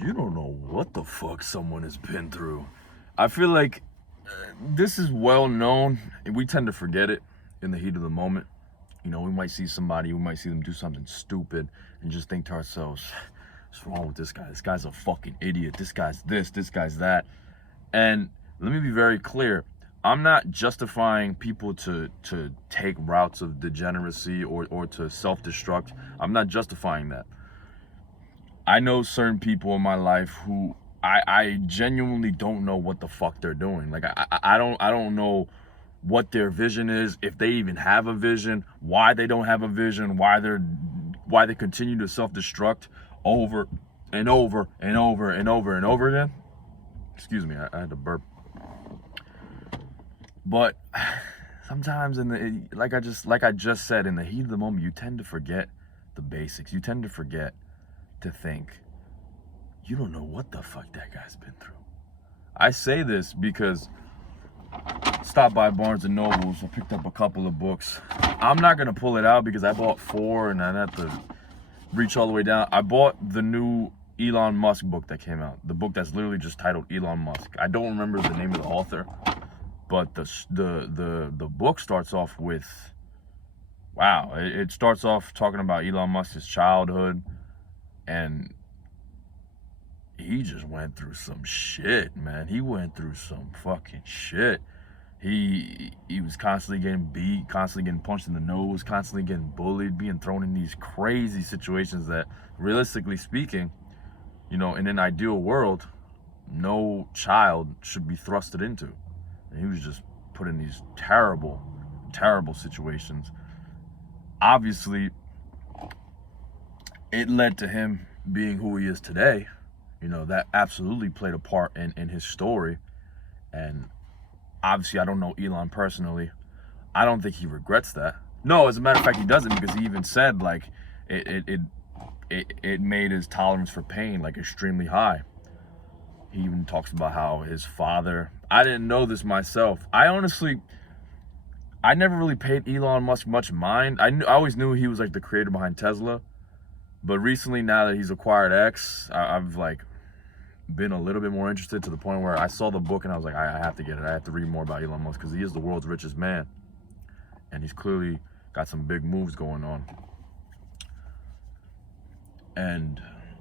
You don't know what the fuck someone has been through. I feel like this is well known, and we tend to forget it in the heat of the moment. You know, we might see somebody, we might see them do something stupid, and just think to ourselves, what's wrong with this guy? This guy's a fucking idiot. This guy's this guy's that. And let me be very clear. I'm not justifying people to take routes of degeneracy or to self-destruct. I'm not justifying that. I know certain people in my life who I genuinely don't know what the fuck they're doing. Like I don't know what their vision is, if they even have a vision, why they don't have a vision, why they continue to self-destruct over and over and over and over and over again. Excuse me, I had to burp. But sometimes like I just said, in the heat of the moment, you tend to forget the basics. You tend to forget to think, you don't know what the fuck that guy's been through. I say this because I stopped by Barnes and Nobles. I picked up a couple of books. I'm not gonna pull it out because I bought 4 and I have to reach all the way down. I bought the new Elon Musk book that came out. The book that's literally just titled Elon Musk. I don't remember the name of the author, but the book starts off with, wow. It starts off talking about Elon Musk's childhood, and he just went through some shit, man. He went through some fucking shit. He was constantly getting beat, constantly getting punched in the nose, constantly getting bullied, being thrown in these crazy situations that, realistically speaking, you know, in an ideal world, no child should be thrusted into. And he was just put in these terrible, terrible situations. Obviously, it led to him being who he is today. You know, that absolutely played a part in his story. And obviously, I don't know Elon personally. I don't think he regrets that. No, as a matter of fact, he doesn't, because he even said, like, it made his tolerance for pain, like, extremely high. He even talks about how his father, I didn't know this myself. I never really paid Elon Musk much mind. I always knew he was like the creator behind Tesla. But recently, now that he's acquired X, I've like been a little bit more interested, to the point where I saw the book and I was like, I have to get it. I have to read more about Elon Musk, because he is the world's richest man. And he's clearly got some big moves going on. And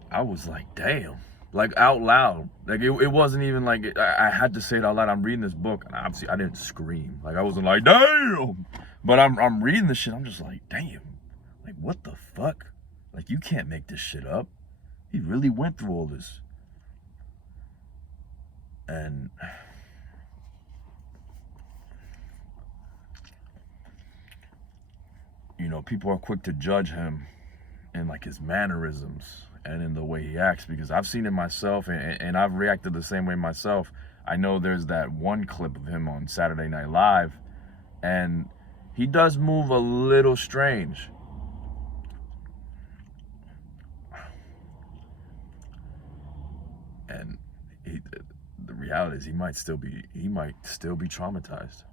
I was like, damn. Like, out loud. Like, it wasn't even like I had to say it out loud. I'm reading this book, and obviously I didn't scream. Like, I wasn't like, damn. But I'm reading this shit. I'm just like, damn. Like, what the fuck? Like, you can't make this shit up. He really went through all this. And you know, people are quick to judge him in like his mannerisms and in the way he acts, because I've seen it myself, and I've reacted the same way myself. I know there's that one clip of him on Saturday Night Live, and he does move a little strange. And the reality is, he might still be traumatized.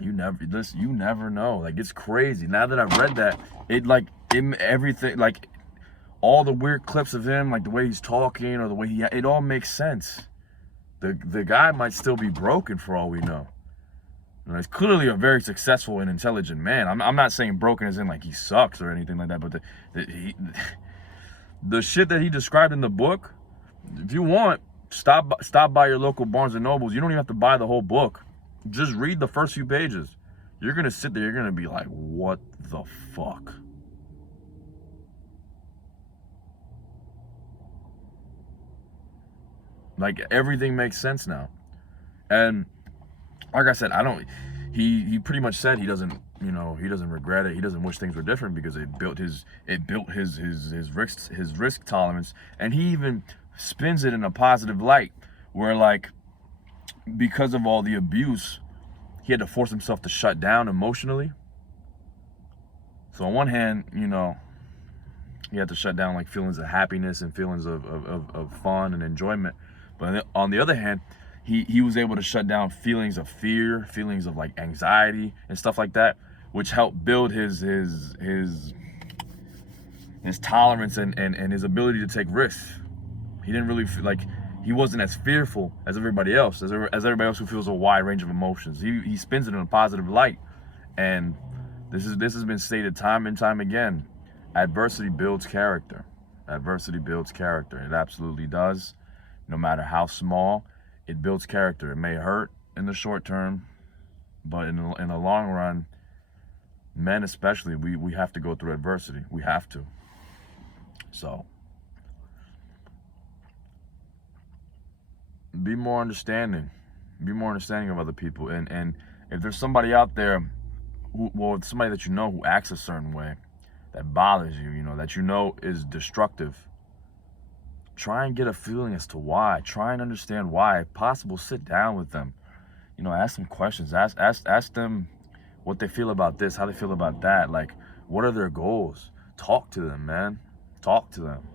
You never know. Like, it's crazy. Now that I've read that, everything, like all the weird clips of him, like the way he's talking or the way it all makes sense. The guy might still be broken for all we know. And he's clearly a very successful and intelligent man. I'm not saying broken as in like he sucks or anything like that, but the shit that he described in the book, if you want, stop by your local Barnes and Nobles. You don't even have to buy the whole book. Just read the first few pages. You're gonna sit there, you're gonna be like, what the fuck? Like, everything makes sense now. And like I said, he pretty much said he doesn't regret it. He doesn't wish things were different, because it built his risk tolerance. And he even spins it in a positive light, where, like, because of all the abuse, he had to force himself to shut down emotionally. So on one hand, you know, he had to shut down like feelings of happiness and feelings of fun and enjoyment. But on the other hand, he was able to shut down feelings of fear, feelings of like anxiety and stuff like that, which helped build his his tolerance and his ability to take risks. He didn't really feel like he wasn't as fearful as everybody else, as everybody else who feels a wide range of emotions. He spins it in a positive light, and this has been stated time and time again. Adversity builds character. Adversity builds character. It absolutely does. No matter how small, it builds character. It may hurt in the short term, but in the long run, men especially, we have to go through adversity. We have to. So be more understanding. Be more understanding of other people. And if there's somebody out there well, somebody that you know who acts a certain way, that bothers you, that you know is destructive, try and get a feeling as to why. Try and understand why. If possible, sit down with them. Ask them questions. Ask them what they feel about this, how they feel about that. Like, what are their goals? Talk to them, man. Talk to them.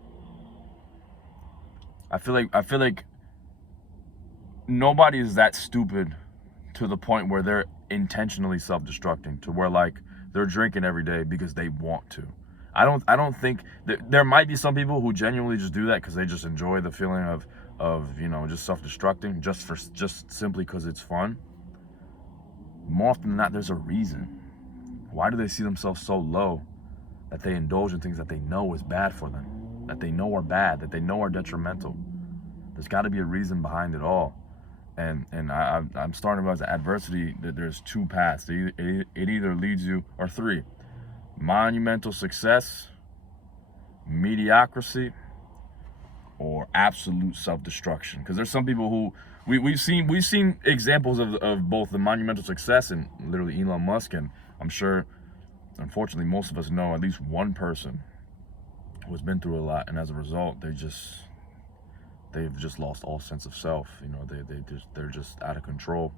I feel like nobody is that stupid to the point where they're intentionally self-destructing, to where like they're drinking every day because they want to. I don't think that there might be some people who genuinely just do that because they just enjoy the feeling of just self-destructing just simply because it's fun. More often than not, there's a reason. Why do they see themselves so low that they indulge in things that they know is bad for them, that they know are bad, that they know are detrimental? There's got to be a reason behind it all. And I'm starting to realize that adversity, that there's two paths. It either leads you, or three: monumental success, mediocrity, or absolute self-destruction. Because there's some people who we've seen examples of both the monumental success and literally Elon Musk, and I'm sure, unfortunately, most of us know at least one person who has been through a lot, and as a result, they've just lost all sense of self. They're just out of control.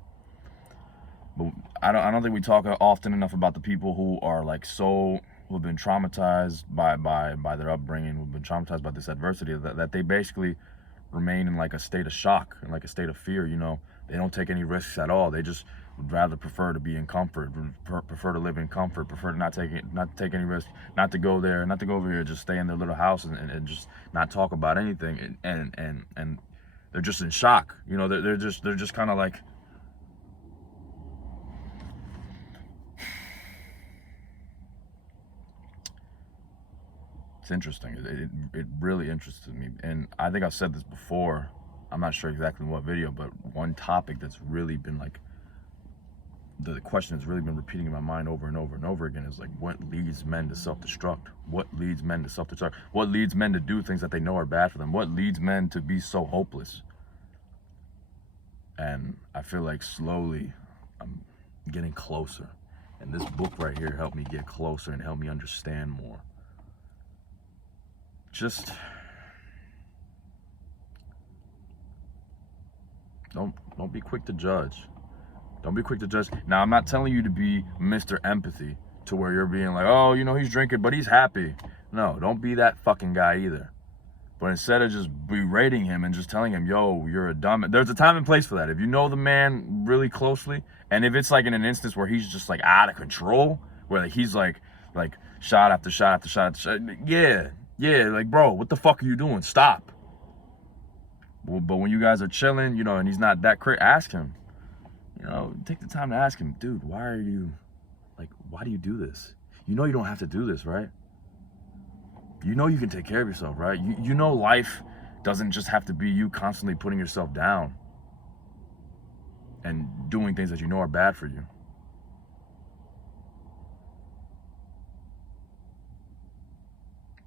But I don't think we talk often enough about the people who are who have been traumatized by their upbringing, who've been traumatized by this adversity, that they basically remain in like a state of shock and like a state of fear. They don't take any risks at all. They just would rather prefer to be in comfort, prefer to live in comfort, prefer to not take any risks, not to go there, not to go over here, just stay in their little house and just not talk about anything. And they're just in shock. They're just kind of like, it's interesting. It really interested me, and I think I've said this before. I'm not sure exactly in what video, but one topic that's really been like, the question that's really been repeating in my mind over and over and over again is like, what leads men to self-destruct? What leads men to self-destruct? What leads men to do things that they know are bad for them? What leads men to be so hopeless? And I feel like slowly I'm getting closer, and this book right here helped me get closer and helped me understand more. Just don't be quick to judge. Don't be quick to judge. Now, I'm not telling you to be Mr. Empathy, to where you're being like, oh, he's drinking, but he's happy. No, don't be that fucking guy either. But instead of just berating him and just telling him, yo, you're a dumb... There's a time and place for that. If you know the man really closely, and if it's like in an instance where he's just like out of control, where he's like shot after shot after shot after shot, yeah, like, bro, what the fuck are you doing? Stop. But when you guys are chilling, and he's not that crazy, ask him. Take the time to ask him, dude, why do you do this? You don't have to do this, right? You can take care of yourself, right? Life doesn't just have to be you constantly putting yourself down and doing things that you know are bad for you.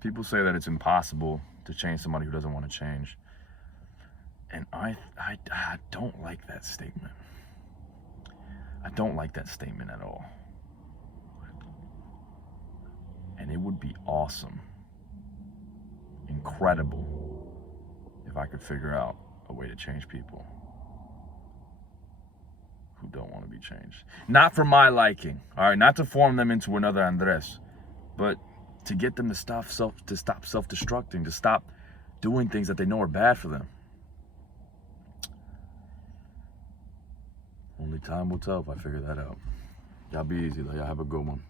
People say that it's impossible to change somebody who doesn't want to change. And I don't like that statement. I don't like that statement at all. And it would be awesome, incredible, if I could figure out a way to change people who don't want to be changed. Not for my liking, all right? Not to form them into another Andres, but to get them to stop self-destructing, to stop doing things that they know are bad for them. Only time will tell if I figure that out. Y'all be easy, though. Y'all have a good one.